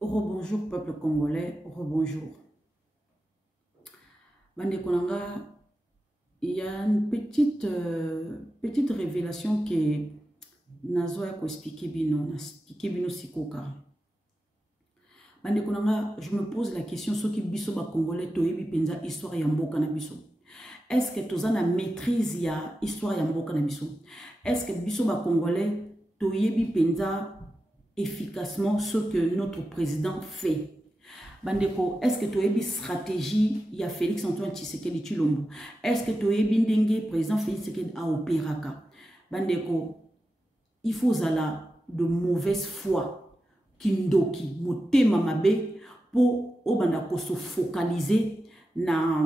Rebonjour peuple congolais, rebonjour. Bande Konanga, il y a une petite révélation que Nazo a expliqué bino sikoka. Bande Konanga, je me pose la question ce qui biso ba congolais toyebi penza histoire ya mboka na biso. Est-ce que toza na maîtrise ya histoire ya mboka na biso? Est-ce que biso ba congolais toyebi penza efficacement ce que notre président fait? Bandeko, est-ce que tu as une stratégie? Il y a Félix Antoine Tshisekedi Tshilombo. Est-ce que tu as une président Félix Tshisekedi a opéraka? Bandeko, il faut zala de mauvaise foi. Kindoki, motema mabe, pour obandako se focaliser na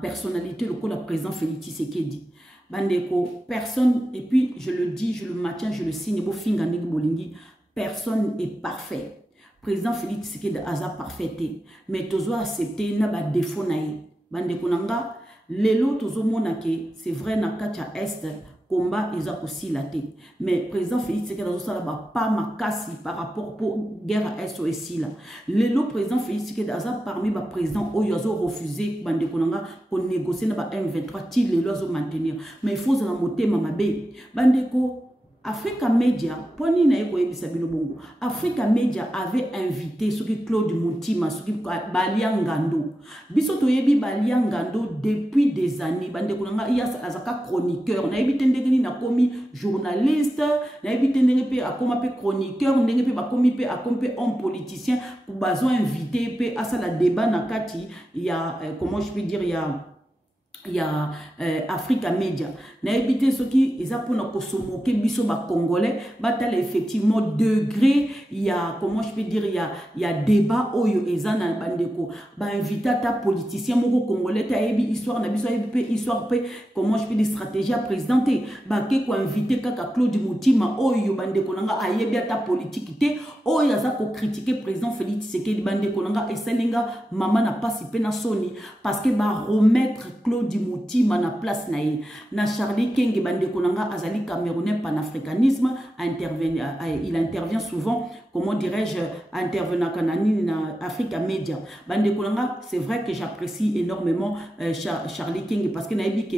personnalité le coup la président Félix Tshisekedi. Bandeko, personne, et puis je le dis, je le maintiens, je le signe, personne n'est parfait. Président Félix Tshisekedi aza parfait, mais tozo accepter na ba défaut nae. Bande konanga lelo tozo mona ke c'est vrai na kacha est combat eza aussi la tête. Mais président Félix Tshisekedi azo sala ba pas makasi par rapport pour guerre est aussi là. Lelo président Félix Tshisekedi aza parmi ba président oyo azo refuser bande konanga pour négocier na ba M23 ti lelo azo maintenir. Mais il faut za motema mabe. Bande ko Africa Media, poni na eko yebisa bino bongo. Africa Media avait invité ce qui Claude Moutima, ce qui Balia Ngando. Biso to yebi Balia Ngando depuis des années. Bande konanga iya azaka chroniqueur. Na yebi tendengeni na komi journaliste, na yebi tendengeni pe akoma pe chroniqueur, ndenge pe bakomi pe akomi pe homme politicien pour bazo invité pe asa la débat na kati il y a comment je peux dire il y a Africa Media. Na évité ce qui est pour nous kosomoke biso ba congolais, batal effectivement degré, il y a comment je peux dire il y a débat oyo ezana bandeko. Ba invité ta politicien moko congolais ta yebi histoire na biso yebi pe histoire pe comment je peux dire stratégie à présenter. Ba ke ko invité kaka Claude Moutima oyo bandeko nanga ayebi ta politique te oyo aza ko critiquer président Félix Tshisekedi bandeko nanga eselinga mama na pasi pe na soni parce que ba remettre Claude Moutima na place na ye na Charlie Kenge bande konanga azali camerounais panafricanisme il intervient souvent comment dirais-je intervenant kanani na Africa Media bande konanga c'est vrai que j'apprécie énormément Charlie Kenge parce que na yebi que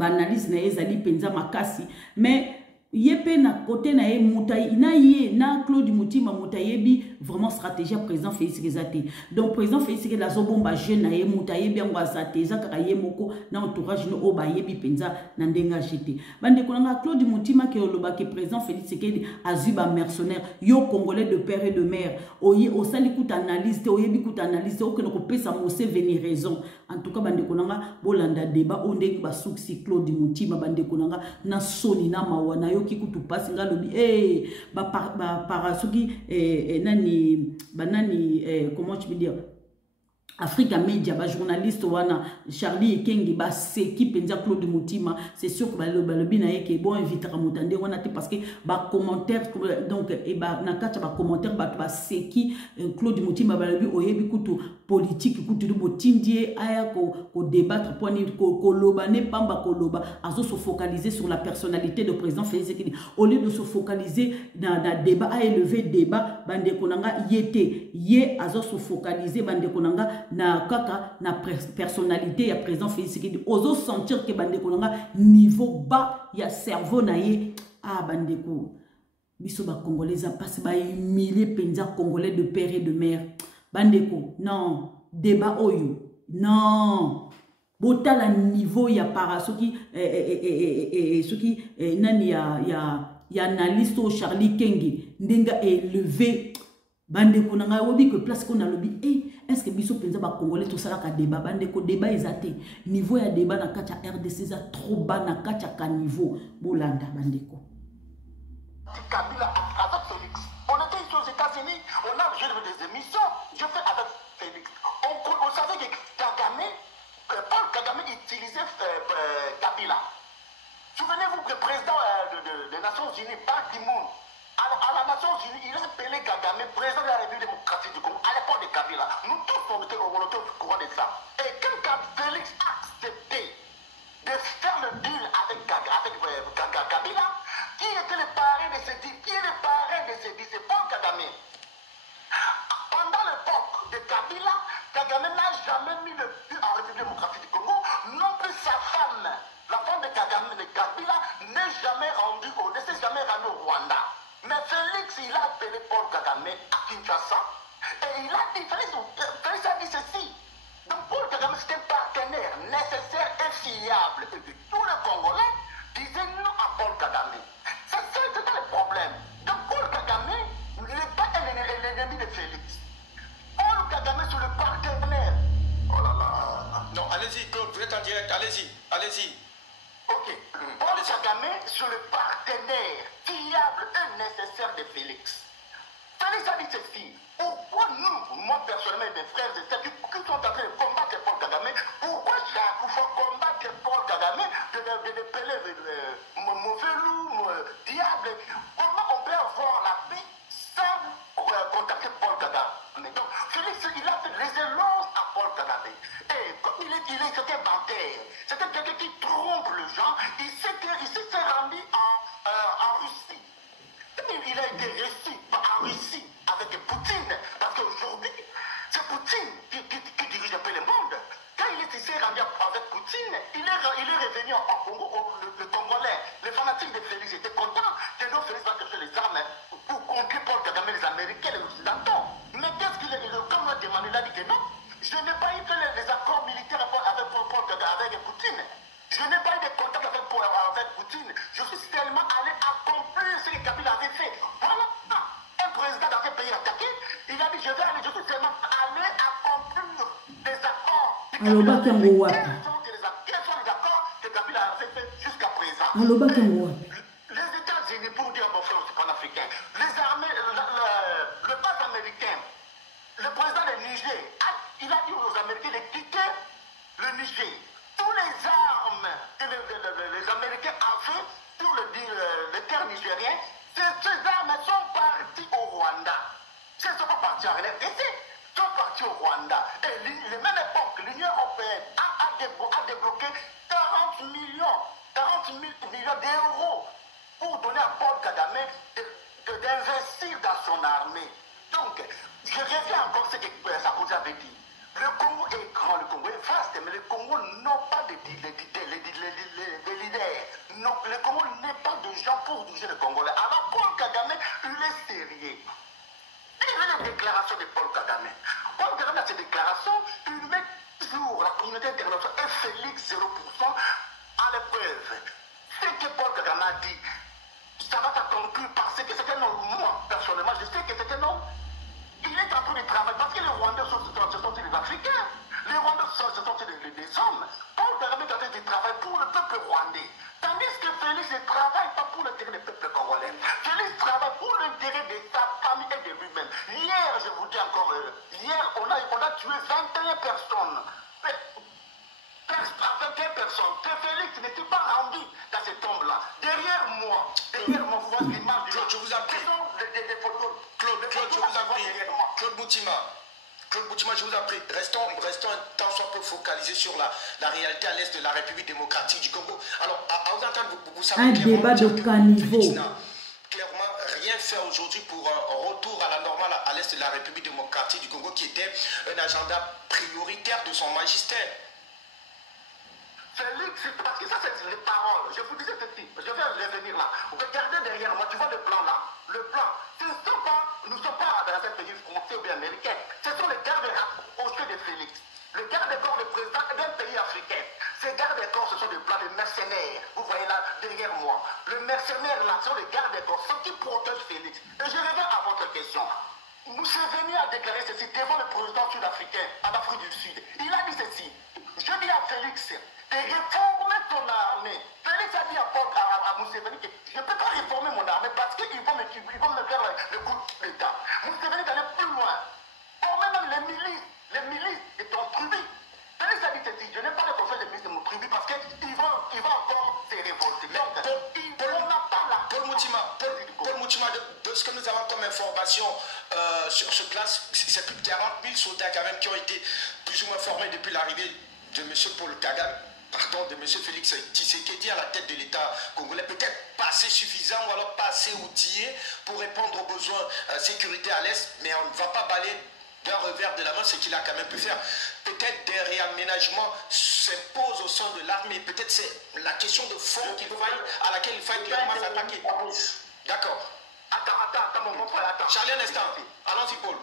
analyse na ezali penza makasi mais yepe na côté na ye mutai na ye na Claude Moutima mutayebi vraiment stratégie président Félix Tshisekedi donc président Félix Tshisekedi la zobomba jeune na ye mutayebi ngwa zateza kaka ye moko na entourage no oba yebi penza na ndenga jete bande konanga Claude Moutima ke oloba ke président Félix Tshisekedi azuba mercenaire yo congolais de père et de mère oyi osali coup analyse te oyebi coup analyse o ke no pesa mose venir raison en tout cas bande konanga bolanda débat o ndenge ba suksi Claude Moutima bande konanga na soni na mawana yo qui kutu passe nga lobi parasuki nani banani comment tu peux dire Africa Media ba journaliste wana Charlie Kenge ba seki penza Claude Moutima c'est sûr que le bina yeke bon inviter à motande wana te parce que ba commentaire donc et ba nakata ba commentaire ba seki Claude Moutima ba lobi oyebi kutu politique kutu do botindie aya ko débattre pour ni ko loba ne pamba ko loba azo se focaliser sur la personnalité de président Félix Tshisekedi au lieu de se focaliser dans débat à élever débat bande konanga yete ye azo se focaliser bande konanga na kaka na personnalité ya président Félix Tshisekedi ozo sentir que bandeko nanga niveau bas ya cerveau na ye bandeko biso ba congolais passe ba humilier penza congolais de père et de mère bandeko non débat oyo non botala niveau ya para soki soki nani ya analyste au Charlie Kenge ndenga élevé bandeko nanga wobi que place qu'on a lobby est-ce que biso penza ba congolais to sala ka débat bande ko débat ezate niveau ya débat na kacha RDC za trop bas na kacha ka niveau bolanda bande ko Kabila avec Félix on était ici aux États-Unis on a joué des émissions je fais avec Félix on savait que Kagame Paul Kagame utilisait Kabila souvenez-vous que le président des Nations Unies Ban Ki-moon à la Nations Unies, il a appelé Kagame président de la République démocratique du Congo à l'époque de Kabila. Nous tous, on était au courant de ça. Et quand Félix a accepté de faire le deal avec Kabila, qui était le parrain de ce deal, qui est le parrain de ce deal, c'est Kagame au Rwanda. Mais Félix, il a appelé Paul Kagame à Kinshasa et il a dit, Félix a dit ceci. Donc Paul Kagame, c'est un partenaire nécessaire et fiable. Et puis tous les Congolais disaient non à Paul Kagame. C'est ça le problème. Donc Paul Kagame n'est pas l'ennemi de Félix. Paul Kagame, c'est le partenaire. Oh là là. Non, allez-y, Claude, vous êtes en direct, allez-y, allez-y. Ok. Paul Kagame, c'est le partenaire fiable et nécessaire de Félix. Félix a dit ceci. Pourquoi nous, moi personnellement et mes frères et sœurs qui sont en train de combattre Paul Kagame, pourquoi chaque fois combattre Paul Kagame, de l'appeler mauvais loup, diable, comment on peut avoir la paix sans contacter Paul Kagame? Donc Félix, il a fait les éloges à Paul Kagame. Et comme c'était bancaire, c'était quelqu'un qui trompe les gens, il s'est rendu en Russie. Il a été reçu en Russie avec Poutine, parce qu'aujourd'hui, c'est Poutine qui dirige un peu le monde. Quand il s'est rendu avec Poutine, il est revenu en Congo, le Congolais, les fanatiques de Félix étaient contents que nos Félix va chercher les armes pour contrer Paul Kagame, les Américains, les Occidentaux. Mais qu'est-ce qu'il a dit? Comme on a demandé, il a dit que non, je n'ai pas eu fait les accords militaires avec Paul Kagame, avec Poutine. Je n'ai pas eu de contact avec Poutine. Je suis tellement allé accomplir ce que Kabila avait fait. Voilà. Un président dans un pays attaqué, il a dit je suis tellement allé accomplir des accords. Quels sont les accords que Kabila a fait jusqu'à présent? Les États-Unis, pour dire mon frère aussi panafricain, les armées, le base américain, le président du Niger, il a dit aux Américains de quitter le Niger. Tous les armes que les Américains avaient sur le terre nigérien, ces armes sont parties au Rwanda. Elles ne sont pas parties en RDC, elles sont parties au Rwanda. Et à la même époque, l'Union européenne a débloqué 40 millions d'euros pour donner à Paul Kagame d'investir dans son armée. Donc, je reviens encore à ce que Sarkozy avait dit. Le Congo est grand, le Congo est vaste, mais le Congo n'a pas de leaders. Non, le Congo n'est pas de gens pour diriger le Congolais. Alors Paul Kagame, il est sérieux. Il y a les déclarations de Paul Kagame. Paul Kagame a ces déclarations, il met toujours la communauté internationale et Félix 0% à l'épreuve. Ce que Paul Kagame a dit, ça va s'accomplir parce que c'est un homme, moi, personnellement, je sais que c'est un homme. Il est en train de travailler parce que les Rwandais ce sont des Africains. Les Rwandais ce sont des hommes. Paul Kagame est en train de travailler pour le peuple rwandais. Tandis que Félix ne travaille pas pour l'intérêt du peuple congolais. Félix travaille pour l'intérêt de sa famille et de lui-même. Hier, je vous dis encore, hier, on a tué 21 personnes. 21 personnes. Que Félix n'était pas rendu dans cette tombe-là. Derrière moi, vous voyez l'image du... Je vous en prie. Des photos. Claude, je vous en prie. Claude Boutima, je vous en prie. Restons un temps soit peu focalisés sur la réalité à l'est de la République démocratique du Congo. Alors, à vous entendre, vous savez un débat de caniveau. Clairement, rien fait aujourd'hui pour un retour à la normale à l'est de la République démocratique du Congo qui était un agenda prioritaire de son magistère. Félix, parce que ça c'est les paroles. Je vous disais ceci, je vais revenir là. Regardez derrière moi, tu vois le plan là. Le plan, nous ne sommes pas dans un pays français ou bien américain. Ce sont les gardes rapprochés de Félix. Les gardes-corps du président d'un pays africain. Ces gardes-corps, ce sont des plans de mercenaires. Vous voyez là, derrière moi. Le mercenaire là, ce sont les gardes-corps, ceux qui protègent Félix. Et je reviens à votre question. Museveni a déclaré ceci devant le président sud-africain en Afrique du Sud. Il a dit ceci. Je dis à Félix, de réformer ton armée. Félix a dit à Museveni que je ne peux pas réformer mon armée parce qu'ils vont me faire le coup d'État. Museveni est allé plus loin. Former même les milices de ton tribu. Félix a dit ceci, je n'ai pas de confiance des milices de mon tribu parce qu'ils vont encore se révolter. Paul Moutima, de ce que nous avons comme information sur ce plan, c'est plus de 40 000 soldats quand même qui ont été plus ou moins formés depuis l'arrivée de M. Paul Kagame, pardon, de M. Félix Tshisekedi à la tête de l'État congolais, peut-être pas assez suffisant ou alors pas assez outillé pour répondre aux besoins sécurité à l'Est, mais on ne va pas balayer d'un revers de la main ce qu'il a quand même pu faire. Peut-être des réaménagements s'imposent au sein de l'armée, peut-être c'est la question de fond à laquelle il faille clairement s'attaquer. attends. Charlie, un instant. Allons-y, Paul.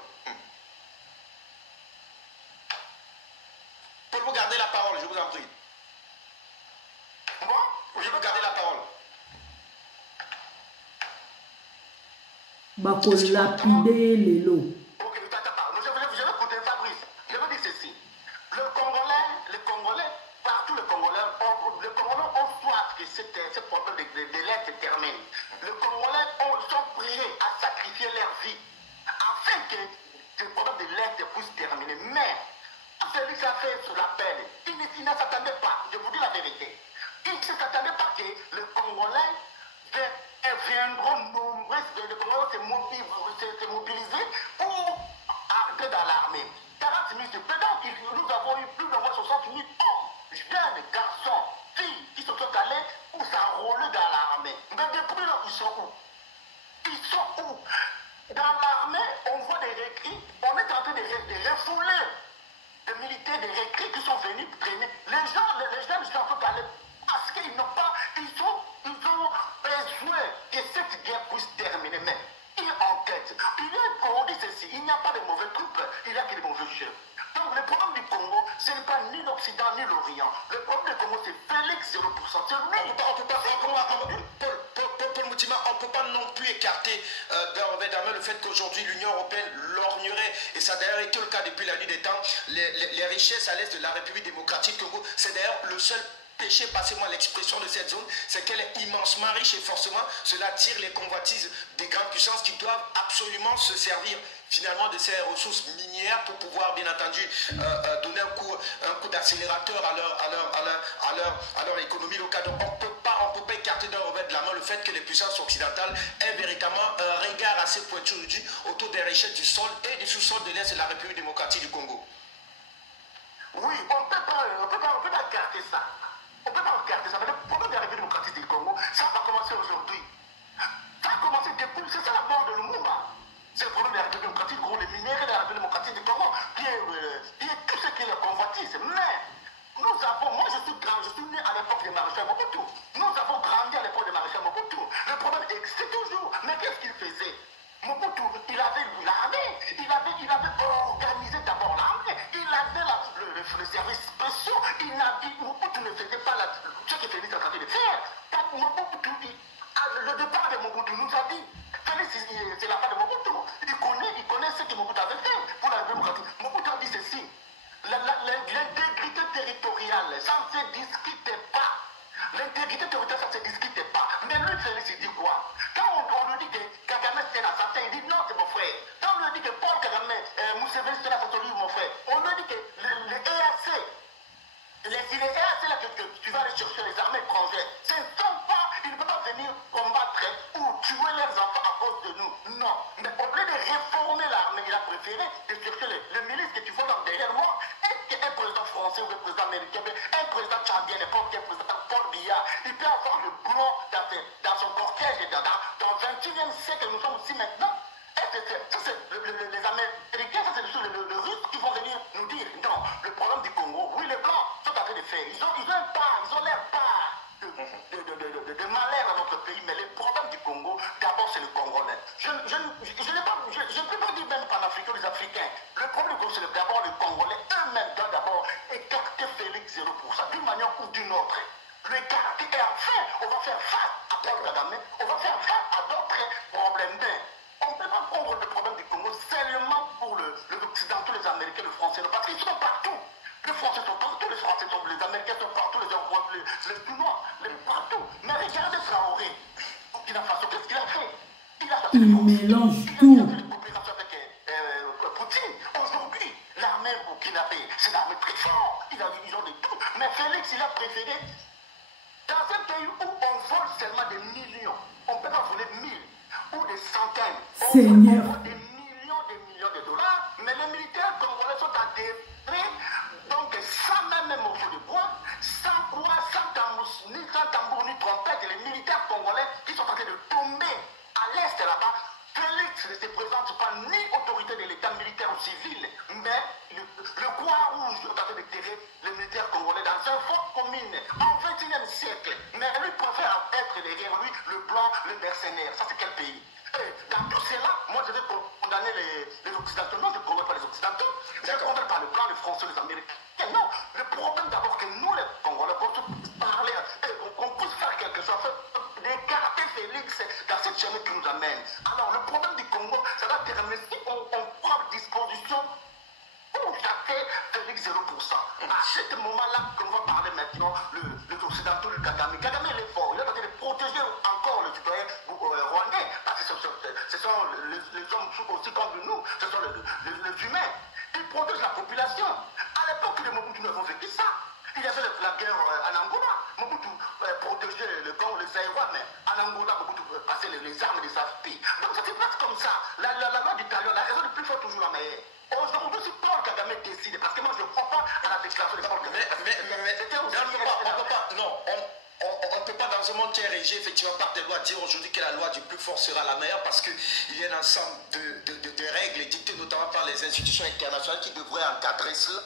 Paul, vous gardez la parole, je vous en prie. Bon, Oui, vous gardez la parole. Bakolapide lelo. ok, je vais contrer Fabrice. Je veux dire ceci. Les Congolais, partout les Congolais ont soif que ce problème de l'aide se termine. Les Congolais sont prêts à sacrifier leur vie afin que ce problème de l'aide puisse terminer. Mais celui qui a fait sur la peine, il ne s'attendait pas, je vous dis la vérité. Il ne s'attendait pas que les Congolais viendront nombreux, les Congolais se mobiliser pour entrer dans l'armée. 40 000, nous avons eu plus de 60 000 hommes, jeunes, garçons, filles qui se sont allés pour s'enrôler dans l'armée. Mais depuis là, ils sont où? Ils sont où? Dans l'armée, on voit des recrues, on est en train de refouler des militaires, des recrues qui sont venus traîner. Les jeunes sont allés parce qu'ils n'ont pas, ils ont besoin que cette guerre puisse terminer. Mais il enquête. On dit ceci, il n'y a pas de mauvais troupes, il n'y a que de mauvais chefs. Donc le problème du Congo, ce n'est pas ni l'Occident ni l'Orient. Le problème du Congo, c'est Félix 0%. C'est lui. Paul Moutima, on ne peut pas non plus écarter d'un revers de la main le fait qu'aujourd'hui l'Union européenne lorgnerait, et ça a d'ailleurs été le cas depuis la nuit des temps, les richesses à l'est de la République démocratique du Congo. C'est d'ailleurs le seul péché, passez-moi l'expression de cette zone, c'est qu'elle est immensement riche et forcément cela attire les convoitises des grandes puissances qui doivent absolument se servir finalement de ces ressources minières pour pouvoir bien entendu donner un coup d'accélérateur à leur économie locale. Donc on ne peut pas écarter d'un revers de la main le fait que les puissances occidentales aient véritablement un regard assez pointu autour des richesses du sol et du sous-sol de l'Est de la République démocratique du Congo. Oui, on peut pas écarter ça. On ne peut pas regarder ça, mais le problème de la République démocratique du Congo, ça va commencer aujourd'hui. Ça a commencé depuis, c'est ça la mort de Lumumba. C'est le problème de la République démocratique du Congo, les minéraux de la République démocratique du Congo, qui est tout ce qui est la convoitise. Mais nous avons, moi je suis né à l'époque de Maréchal Mobutu. Nous avons grandi à l'époque de Maréchal Mobutu. Le problème c'est toujours, mais qu'est-ce qu'il faisait? Mobutu, il avait l'armée, il avait organisé d'abord l'armée, il avait le service spécial, Mobutu ne faisait pas ce que Félix est en train de faire. Mobutu, le départ de Mobutu nous a dit, Félix c'est la fin de Mobutu, il connaît ce que Mobutu avait fait pour la démocratie. Mobutu a dit ceci, l'intégrité territoriale, ça ne se discute pas. L'intégrité territoriale, ça ne se discute pas. Mais lui, Félix, il dit quoi? Quand on lui dit que Kagame c'est un assassin, il dit non, c'est mon frère. Quand on lui dit que Paul Kagame, Museveni c'est un assassin, mon frère. On lui dit que les EAC, les EAC là que tu vas aller chercher les armées étrangères, ce ne sont pas, ils ne peuvent pas venir combattre ou tuer leurs enfants à cause de nous. Non. Mais au lieu de réformer l'armée, il a préféré de chercher les milices que tu vois dans derrière moi. Est-ce qu'un président français ou un président américain, un président tchadien, n'importe quel président, Paul Biya, il peut avoir le blanc dans son cortège dans le 21e siècle, nous sommes ici maintenant. Les Américains, ça c'est le Russes qui vont venir nous dire non, le problème du Congo, oui les Blancs sont en train de faire, ils ont l'air part de malheur dans notre pays, mais le problème du Congo, d'abord c'est le Congolais. Je ne peux pas dire même panafricains ou les Africains, le problème du Congo c'est d'abord le Congolais, eux-mêmes doivent d'abord écarter Félix 0%, d'une manière ou d'une autre. Le écarter et enfin, on va faire face à Paul Kagame, on va faire face à d'autres problèmes. On ne peut pas prendre le problème du Congo seulement pour les Occidentaux, les Américains, les Français, parce qu'ils sont partout. Les Français sont partout, les Français sont, les Américains sont partout, les Chinois, partout. Mais regardez Traoré, Burkina Faso, qu'est-ce qu'il a fait? Il mélange tout. Il a fait une coopération avec Poutine. Aujourd'hui, l'armée burkinabé, c'est une armée très forte. Ils ont de tout. Mais Félix, il a préféré, dans un pays où on vole seulement des millions, on ne peut pas voler 1000 ou des centaines, Seigneur. on des millions de dollars, mais les militaires congolais sont enterrés, donc sans même morceau de bois, sans quoi, sans tambour, ni trompette, les militaires congolais qui sont en train de tomber à l'est là-bas. Félix ne se présente pas ni autorité de l'État militaire ou civil, mais le Croix-Rouge est en train de terrer les militaires congolais dans un fort commune en 21e siècle. Mais lui préfère être derrière lui le blanc, le mercenaire. Ça c'est quel pays? Et dans tout cela, moi je vais condamner les Occidentaux. Non, je ne condamne pas les Occidentaux. Je condamne par le blanc, les Français, les Américains. Non, le problème d'abord que nous, les Congolais, qu'on puisse parler, qu'on puisse faire quelque chose, d'écarter Félix dans cette chemin qui nous amène. Alors, le problème du Congo, ça va terminer si on prend disposition pour chasser Félix 0%. À ce moment-là, qu'on va parler maintenant, les Occidentaux, le Kagame. Kagame, il est fort. Il a tenté de protéger encore les citoyens rwandais. Parce que ce sont les hommes aussi comme nous. Ce sont les humains. Ils protègent la population. À l'époque de Mobutu, nous avons vécu ça. Il y avait la guerre en Angola. Mobutu protégeait le Congo, les Zaïrois, mais en Angola, Mobutu passait les armes des AFP. Donc ça se passe comme ça. La loi du talion, la raison du plus fort toujours la meilleure. Aujourd'hui, si Paul Kagame décide, parce que moi je ne crois pas à la déclaration de Paul Kagame. On ne peut pas dans ce monde qui est régi effectivement par des lois dire aujourd'hui que la loi du plus fort sera la meilleure parce qu'il y a un ensemble de règles dictées notamment par les institutions internationales qui devraient encadrer cela.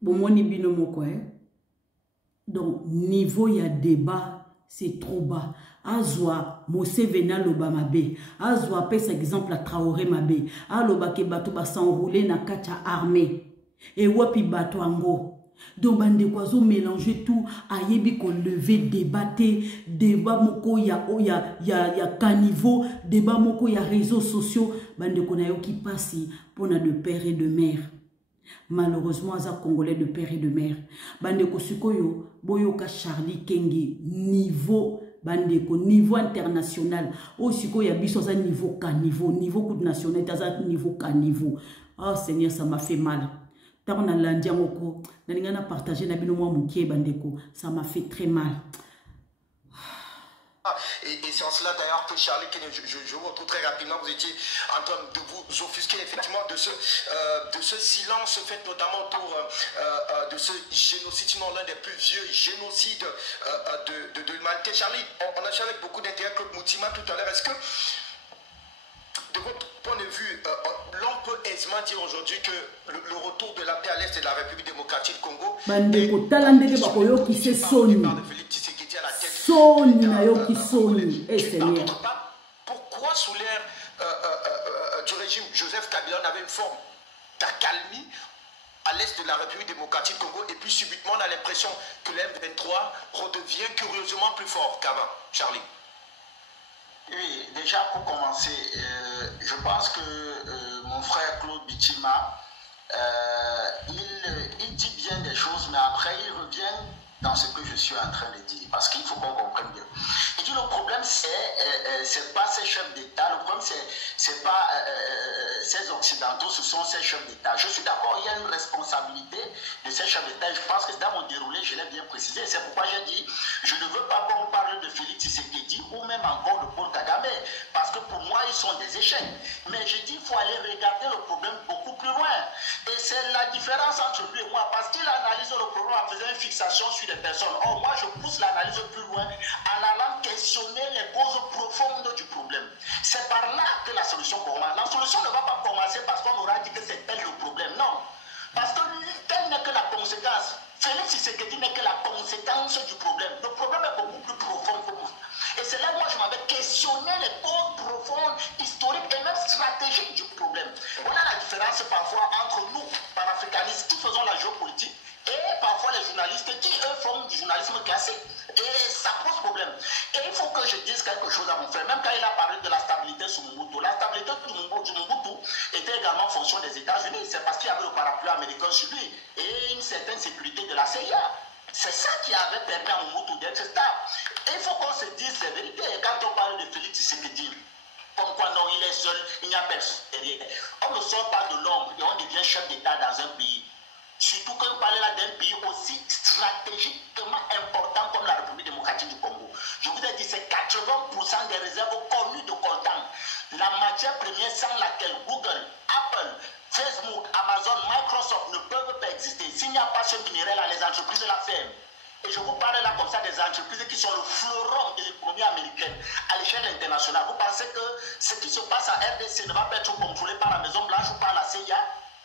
Bon, moi, bino moko, donc, niveau y a débat, c'est trop bas. Azwa, Mosevena loba mabe. Azwa, pèse exemple à Traoré mabe. Aloba ke bato ba s'enrouler na kacha armée. Et wapi bato ango. Donc, bande kwazo mélanger tout. Ayebi ko lever, débattre. Débat moko ya caniveau. Débat moko ya réseaux sociaux. Bande konayo qui passe pour na de père et de mère. Malheureusement, aza Congolais de père et de mère. Bandeko sukoyo, boyoka Charlie Kengi, niveau, bandeko, niveau international. O sukoyo ya biso aza niveau caniveau, niveau coup national, aza niveau caniveau. Oh Seigneur, ça m'a fait mal. Tant on a lundi en oko, n'a partagé na bino moi mukie bandeko, ça m'a fait très mal. Et c'est en cela d'ailleurs que Charlie, je vous retrouve très rapidement, vous étiez en train de vous offusquer effectivement de ce silence fait notamment autour de ce génocide, sinon l'un des plus vieux génocides de l'humanité. Charlie, on a vu avec beaucoup d'intérêt Claude Moutima tout à l'heure. Est-ce que, de votre point de vue, l'on peut aisément dire aujourd'hui que le retour de la paix à l'est de la République démocratique du Congo Sony na yo qui Sony, Seigneur. Pourquoi sous l'ère du régime Joseph Kabila on avait une forme d'accalmie à l'est de la République démocratique du Congo et puis subitement on a l'impression que l'M23 redevient curieusement plus fort qu'avant. Charlie. Oui, déjà pour commencer, je pense que mon frère Claude Bitima, il dit bien des choses, mais après il revient dans ce que je suis en train de dire, parce qu'il faut qu'on comprenne bien. Il dit le problème c'est pas ces chefs d'État, le problème c'est pas ces Occidentaux, ce sont ces chefs d'État. Je suis d'accord, il y a une responsabilité de ces chefs d'État, et je pense que dans mon déroulé, je l'ai bien précisé, c'est pourquoi j'ai dit, je ne veux pas qu'on parle de Félix Tshisekedi ou même encore de Paul Kagame, parce que pour moi, ils sont des échecs. Mais je dis, il faut aller regarder le problème beaucoup plus loin. Et c'est la différence entre lui et moi, parce qu'il analyse le problème en faisant une fixation sur des personnes. Or, moi, je pousse l'analyse plus loin en allant questionner les causes profondes du problème. C'est par là que la solution commence. La solution ne va pas commencer parce qu'on aura dit que c'est tel le problème. Non. Parce que tel n'est que la conséquence. Félix Tshisekedi n'est que la conséquence du problème. Le problème est beaucoup plus profond que vous. Et c'est là où moi je m'avais questionné les causes profondes, historiques et même stratégiques du problème. Voilà la différence parfois entre nous, panafricanistes, qui faisons la géopolitique, et parfois les journalistes qui, eux, font du journalisme classique. Et ça pose problème. Et il faut que je dise quelque chose à mon frère. Même quand il a parlé de la stabilité sous Mobutu, la stabilité du Mobutu était également en fonction des États-Unis. C'est parce qu'il y avait le parapluie américain sur lui et une certaine sécurité de la CIA. C'est ça qui avait permis à Mobutu d'être stable. Et il faut qu'on se dise la vérité. Et quand on parle de Félix Tshisekedi, comme quoi non, il est seul, il n'y a personne derrière. On ne sort pas de l'ombre et on devient chef d'État dans un pays. Surtout quand on parle là d'un pays aussi stratégiquement important comme la République démocratique du Congo. Je vous ai dit, c'est 80% des réserves connues de coltan. La matière première sans laquelle Google, Apple, Facebook, Amazon, Microsoft ne peuvent pas exister. S'il n'y a pas ce minerai là, les entreprises de la ferme. Et je vous parle là comme ça des entreprises qui sont le fleuron de l'économie américaine à l'échelle internationale. Vous pensez que ce qui se passe à RDC ne va pas être contrôlé par la Maison Blanche ou par la CIA?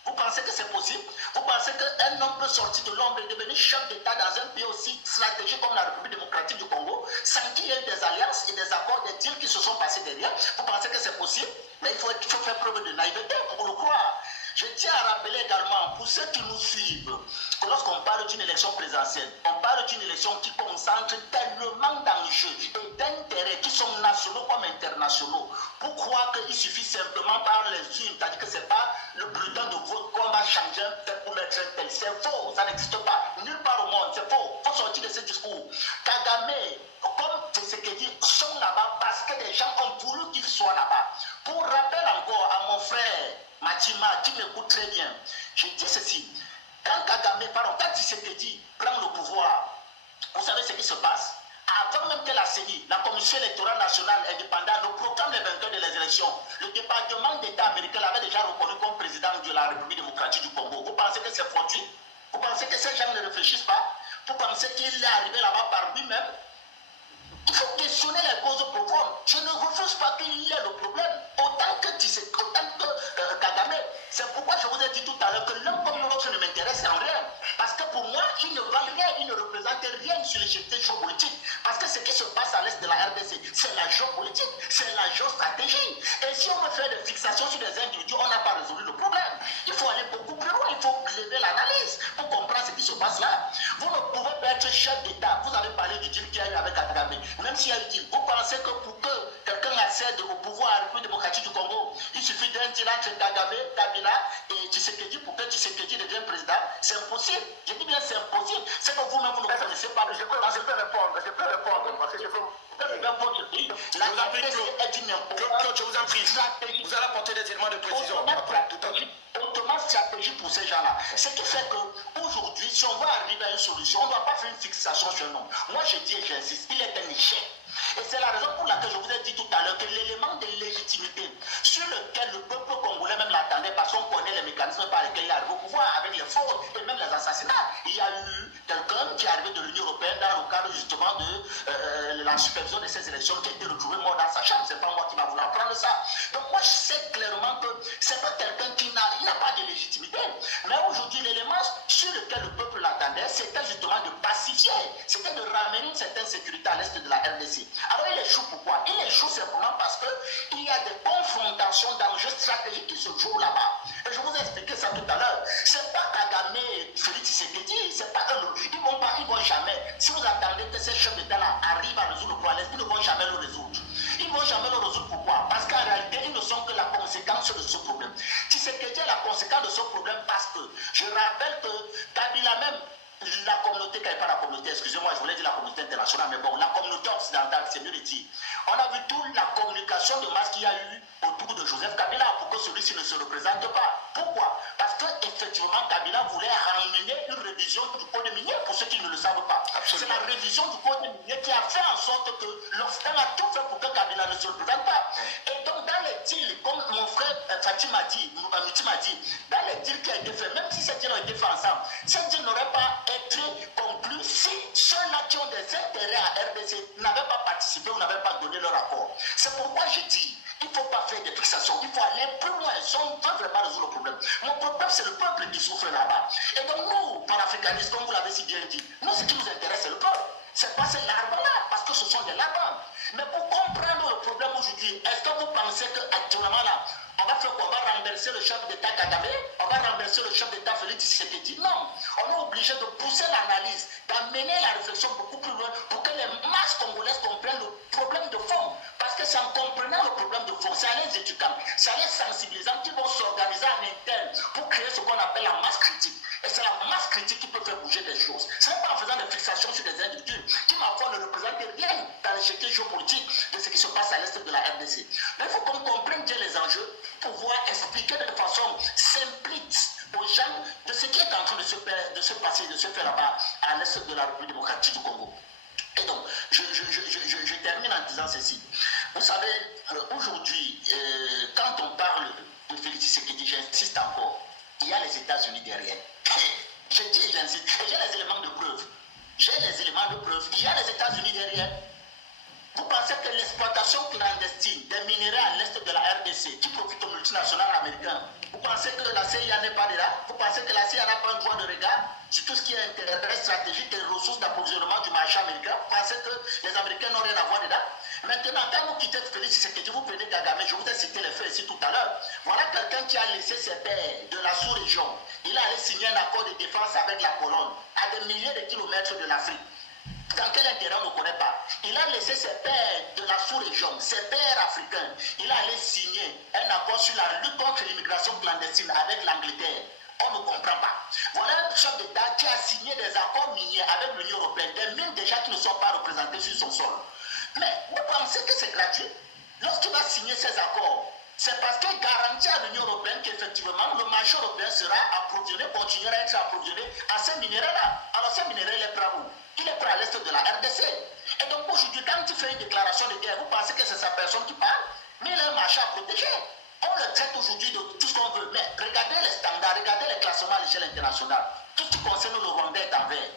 Vous pensez que c'est possible? Vous pensez qu'un homme peut sortir de l'ombre et devenir chef d'État dans un pays aussi stratégique comme la République démocratique du Congo sans qu'il y ait des alliances et des accords, des deals qui se sont passés derrière? Vous pensez que c'est possible? Mais il faut faire preuve de naïveté pour le croire. Je tiens à rappeler également, pour ceux qui nous suivent, que lorsqu'on parle d'une élection présidentielle, on parle d'une élection qui concentre tellement d'enjeux et d'intérêts qui sont nationaux comme internationaux. Pour croire qu'il suffit simplement par les urnes, c'est-à-dire que ce n'est pas le bulletin de vote qu'on va changer pour mettre un tel. C'est faux, ça n'existe pas. Nulle part au monde, c'est faux. Il faut sortir de ce discours. Kagame, comme Tshisekedi, sont là-bas parce que les gens ont voulu qu'ils soient là-bas. Pour rappel encore à mon frère Matima, qui m'écoute très bien, je dis ceci. Quand Kagame, quand Tshisekedi prend le pouvoir, vous savez ce qui se passe? Avant même que la CENI, la Commission électorale nationale indépendante, ne proclame les vainqueurs des élections, le département d'État américain l'avait déjà reconnu comme président de la République démocratique du Congo. Vous pensez que c'est fortuit? Vous pensez que ces gens ne réfléchissent pas? Vous pensez qu'il est arrivé là-bas par lui-même? Il faut questionner les causes profondes. Je ne refuse pas qu'il y ait le problème. Autant que Kagame. C'est pourquoi je vous ai dit tout à l'heure que l'un comme l'autre ne m'intéresse en rien. Parce que pour moi, il ne valent rien, il ne représente rien sur l'échiquier géopolitique. Parce que ce qui se passe à l'est de la RDC, c'est la géopolitique, c'est la géostratégie. Et si on veut faire des fixations sur des individus, on n'a pas résolu le problème. Il faut aller beaucoup plus loin, il faut lever l'analyse pour comprendre ce qui se passe là. Vous ne pouvez pas être chef d'État. Vous avez parlé du deal qu'il y a eu avec Kagame. Même s'il y a eu deal, vous pensez que pour que quelqu'un accède au pouvoir à la République démocratique du Congo, il suffit d'un deal entre Kagame, Kabila et Tshisekedi pour que Tshisekedi devienne président? C'est impossible. Je dis bien c'est impossible. C'est que vous-même vous ne connaissez pas. Je peux répondre, parce que je peux. Dans votre pays, la RDC est une importance. Je vous en prie. Vous allez apporter des éléments de précision. Hautement stratégique pour ces gens-là. Ce qui fait qu'aujourd'hui, si on va arriver à une solution, on ne doit pas faire une fixation sur un nombre. Moi, je dis et j'insiste, il est un échec. Et c'est la raison pour laquelle je vous ai dit tout à l'heure que l'élément de légitimité sur lequel le peuple congolais même l'attendait, parce qu'on connaît les mécanismes par lesquels il arrive au pouvoir, avec les fraudes et même les assassinats. Il y a eu quelqu'un qui est arrivé de l'Union européenne dans le cadre justement de la supervision de ces élections qui a été retrouvé mort dans sa chambre. C'est pas moi qui va vouloir prendre ça. Donc moi je sais clairement que c'est pas quelqu'un qui n'a pas de légitimité. Mais aujourd'hui l'élément sur lequel le peuple l'attendait, c'était justement de pacifier, c'était de ramener une certaine sécurité à l'est de la RDC. Alors il échoue pourquoi? Il échoue simplement parce qu'il y a des confrontations d'enjeux stratégiques qui se jouent là-bas. Et je vous ai expliqué ça tout à l'heure. C'est pas Kagame, Félix Tshisekedi, c'est pas eux. Ils vont jamais. Si vous attendez que ces chefs d'État-là arrivent à résoudre le problème, ils ne vont jamais le résoudre. Ils ne vont jamais le résoudre. Pourquoi? Parce qu'en réalité, ils ne sont que la conséquence de ce problème. Tshisekedi est la conséquence de ce problème parce que je rappelle que Kabila même, la communauté, pas la communauté, excusez-moi, je voulais dire la communauté internationale, mais bon, la communauté occidentale, c'est mieux de dire. On a vu toute la communication de masse qu'il y a eu autour de Joseph Kabila pour que celui-ci ne se représente pas. Pourquoi? Parce qu'effectivement, Kabila voulait ramener une révision du code minier, pour ceux qui ne le savent pas. C'est la révision du code minier qui a fait en sorte que l'Occident a tout fait pour que Kabila ne se représente pas. Et donc, dans les deals, comme mon frère Fatim m'a dit, dans les deals qui ont été faits, même si ces deals ont été faits ensemble, ces deals n'auraient pas été conclus si ceux-là qui ont des intérêts à RDC n'avaient pas participé ou n'avaient pas donné leur accord. C'est pourquoi je dis, il ne faut pas faire des fixations, il faut aller plus loin, on veut vraiment résoudre le problème. Mon problème, c'est le peuple qui souffre là-bas. Et donc nous, panafricanistes, comme vous l'avez si bien dit, nous, ce qui nous intéresse, c'est le peuple. C'est pas ces larmes-là, parce que ce sont des larmes. Mais pour comprendre le problème aujourd'hui, est-ce que vous pensez qu'actuellement là, on va faire quoi? On va renverser le chef d'État Kagame? On va renverser le chef d'État Félix Tshisekedi? Non. On est obligé de pousser l'analyse, d'amener la réflexion beaucoup plus loin pour que les masses congolaises comprennent le problème de fond. Parce que c'est en comprenant le problème de fond, c'est en les éduquant, c'est en les sensibilisant qu'ils vont s'organiser en interne pour créer ce qu'on appelle la masse critique. Et c'est la masse critique qui peut faire bouger des choses. Ce n'est pas en faisant des fixations sur des individus qui, ma foi, ne représentent rien dans l'échiquier géopolitique de ce qui se passe à l'est de la RDC. Mais il faut qu'on comprenne bien les enjeux pour pouvoir expliquer de façon simpliste aux gens de ce qui est en train de se passer, de se faire là-bas à l'est de la République démocratique du Congo. Et donc, je termine en disant ceci. Vous savez, aujourd'hui, quand on parle de Félix Tshisekedi, j'insiste encore, il y a les États-Unis derrière. Je dis et j'insiste, et j'ai les éléments de preuve. Il y a les États-Unis derrière. Vous pensez que l'exploitation clandestine des minéraux à l'est de la RDC, qui profite aux multinationales américaines, vous pensez que la CIA n'est pas stratégique et ressources d'approvisionnement du marché américain, parce que les Américains n'ont rien à voir dedans. Maintenant, quand vous quittez Félix Tshisekedi, vous prenez Kagame, je vous ai cité les faits ici tout à l'heure. Voilà quelqu'un qui a laissé ses pères de la sous-région. Il a allé signer un accord de défense avec la Pologne, à des milliers de kilomètres de l'Afrique. Dans quel intérêt on ne connaît pas. Il a laissé ses pères de la sous-région, ses pères africains. Il a allé signer un accord sur la lutte contre l'immigration clandestine avec l'Angleterre. On ne comprend pas. Voilà un chef d'État qui a signé des accords miniers avec l'Union européenne, des mines déjà qui ne sont pas représentées sur son sol. Mais vous pensez que c'est gratuit? Lorsqu'il va signer ces accords, c'est parce qu'il garantit à l'Union européenne qu'effectivement le marché européen sera approvisionné, continuera à être approvisionné à ces minéraux-là. Alors ces minéraux, il est prêt à où? Il est prêt à l'est de la RDC. Et donc aujourd'hui, quand il fait une déclaration de guerre, vous pensez que c'est sa personne qui parle? Mais il a un marché à protéger. On le traite aujourd'hui de tout ce qu'on veut. Mais regardez les standards, regardez les classements à l'échelle internationale. Tout ce qui concerne le Rwanda est en vert.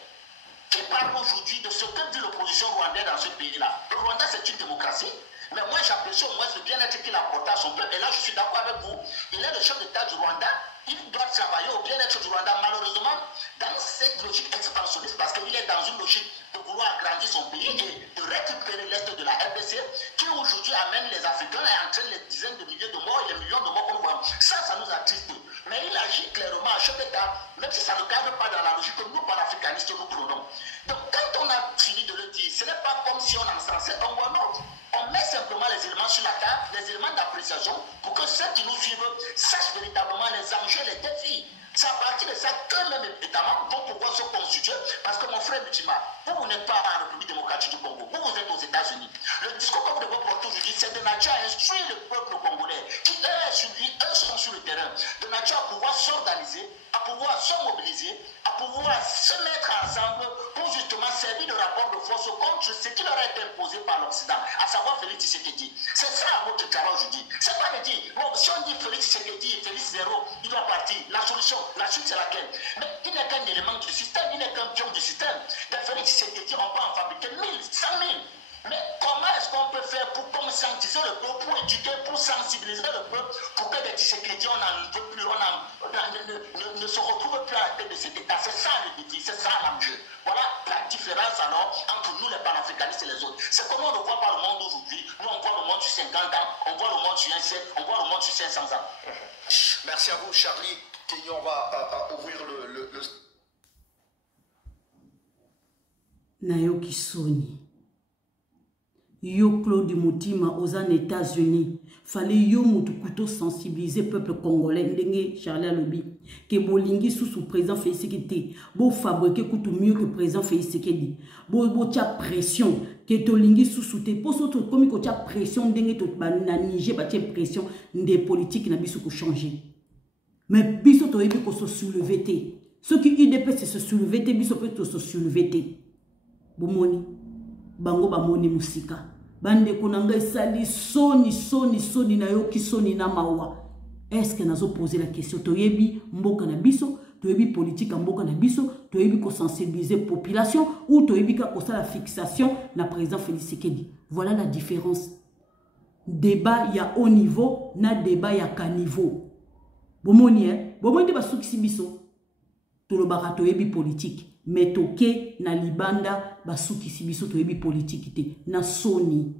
Qui parle aujourd'hui de ce que dit l'opposition rwandaise dans ce pays-là? Le Rwanda, c'est une démocratie. Mais moi, j'apprécie au moins le bien-être qu'il apporte à son peuple. Et là, je suis d'accord avec vous. Il est le chef d'État du Rwanda. Il doit travailler au bien-être du Rwanda. Malheureusement, dans cette logique expansionniste, parce qu'il est dans une logique de vouloir agrandir son pays et de récupérer l'Est de la RDC, qui aujourd'hui amène les Africains et entraîne les dizaines de milliers de morts et les millions de morts qu'on voit. Ça nous attriste. Mais il agit clairement en chef d'État, même si ça ne cadre pas dans la logique que nous, panafricanistes, nous prenons. Donc, quand on a fini de le dire, ce n'est pas comme si on encensait un bon ordre. On met simplement les éléments sur la table, les éléments d'appréciation, pour que ceux qui nous suivent sachent véritablement les enjeux et les défis. C'est à partir de ça qu'eux-mêmes, évidemment, vont pouvoir se constituer. Parce que mon frère Mutima, vous n'êtes pas en République démocratique du Congo, vous êtes aux États-Unis. Le discours que vous devez porter aujourd'hui, c'est de nature à instruire le peuple congolais, qui eux sont sur le terrain, de nature à pouvoir s'organiser, à pouvoir se mobiliser, à pouvoir se mettre ensemble pour justement servir de rapport de force contre ce qui leur a été imposé par l'Occident, à savoir Félix Tshisekedi. C'est ça votre travail aujourd'hui. C'est pas de dire, bon, si on dit Félix Tshisekedi, Félix Zéro, il doit partir. La solution, la suite, c'est laquelle? Mais il n'est qu'un élément du système, il n'est qu'un pion du système. De Félix Tshisekedi, on peut en fabriquer 1000, 100 000. Mais comment est-ce qu'on peut faire pour conscientiser le peuple, pour éduquer, pour sensibiliser le peuple, pour que les Tshisekedi, on n'en veut plus, ne se retrouve plus à la tête de cet État? C'est ça le défi, c'est ça l'enjeu. Voilà la différence alors entre nous les panafricanistes et les autres. C'est comment on ne voit pas le monde aujourd'hui. Nous on voit le monde sur 50 ans, on voit le monde sur un siècle, on voit le monde sur 500 ans. Merci à vous Charlie. On va ouvrir le... Nayoki Soni. Yo Claude Moutima aux États-Unis. Fallait yo mutu kuto sensibiliser peuple congolais ndenge Charlie Alobi que bolingi sous président Félix Tshisekedi bo fabriquer kutu mieux que président Félix Tshisekedi bo tia pression que to lingi sous te poso to comme ko tia pression ndenge to na Niger ba tia pression des politiques na biso ko changer mais biso to yebi ko se soulever te ceux qui UDP se soulever te biso peut se soulever te bomoni bango ba moni musika bande konanga sali soni na yo ki soni na mawa. Est-ce que nazo poser la question to yebi mboka na biso, to yebi politique mboka na biso, to yebi ko sensibiliser population ou to yebi ka ko la fixation na président Félix Tshisekedi? Voilà la différence. Débat ya haut niveau na débat ya ka niveau. Bomoni bomoni ba sukisi biso. To lo barato yebi politique. Mais toke na libanda basuki sibiso to yebi politique te na soni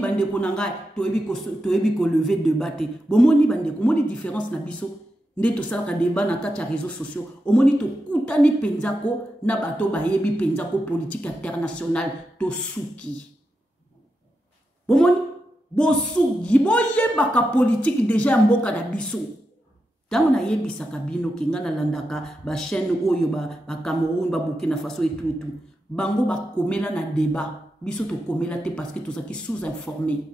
bande konanga to yebi ko lever débat te bomoni bande ko moni différence na biso nde to sala ka débat na kati ya réseaux sociaux omoni to kutani penzako na bato ba yebi penzako politique internationale to suki bomoni bosuki boyeba ka politique déjà mboka na biso. Tant na yebisaka bino kinga na landaka ba chaîne oyo ba Cameroun ba Burkina Faso et tout bango ba komela na débat biso to komela te parce que tous qui sous-informés.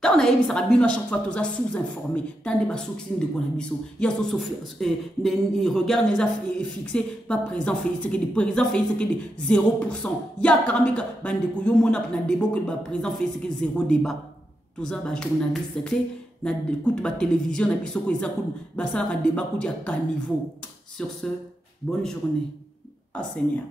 Tant na yebisaka bino à chaque fois tous sous-informés tant de ba soxine de kona biso ya so ne regard les a fixé pas présent Félix Tshisekedi président Félix Tshisekedi 0%. Ya karambika bande ko yo mona na débat que ba président Félix Tshisekedi 0 débat. Tous ba journaliste te na écoute ba télévision na biso ko ezaku ba sala ka débat ko dia ka niveau. Sur ce, bonne journée. Ah Seigneur.